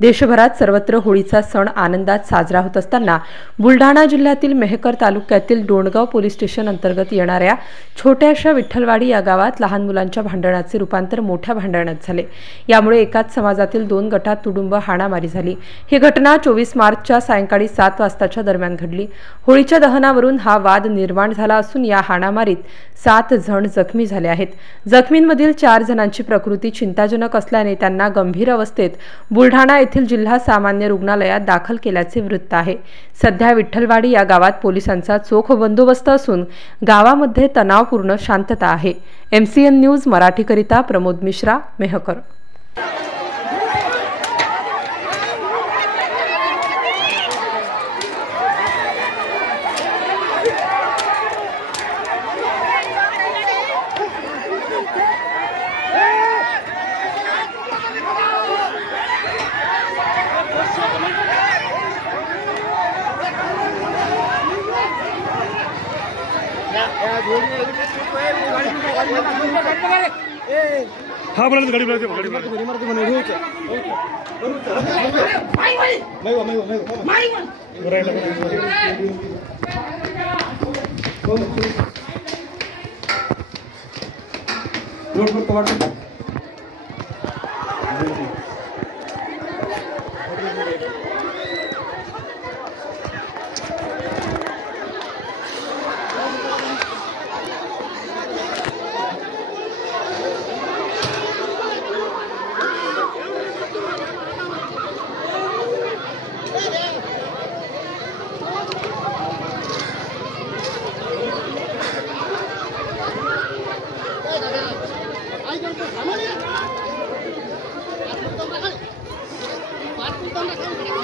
देशभरात सर्वत्र होळीचा सण आनंदात साजरा होत असताना बुलढाणा जिल्ह्यातील मेहकर तालुक्यातील डोणगाव पोलीस स्टेशन अंतर्गत येणाऱ्या छोट्याशा विठ्ठलवाडी या गावात लहान मुलांच्या भांडणाचे रूपांतर मोठ्या भांडणात झाले। यामुळे एकाच समाजातील 2 गटात तुडुंब हाणामारी झाली। ही घटना 24 मार्चच्या सायंकाळी 7 वाजताच्या दरम्यान घडली। होळीच्या दहनावरून हा वाद निर्माण झाला असून या हाणामारीत 7 जण जखमी झाले आहेत। जखमींमधील 4 जणांची प्रकृती चिंताजनक असल्याने त्यांना गंभीर अवस्थेत बुलढाणा येथील जिल्हा सामान्य रुग्णालयात दाखल केल्याचे वृत्त आहे। सध्या विठ्ठलवाडी या गावात पोलिसांचा चोख बंदोबस्त असून गावामध्ये तणावपूर्ण शांतता आहे। MCN न्यूज मराठीकरिता प्रमोद मिश्रा, मेहकर। हाँ बोला तो गाड़ी Hãy subscribe cho kênh Ghiền Mì Gõ để không bỏ lỡ những video hấp dẫn।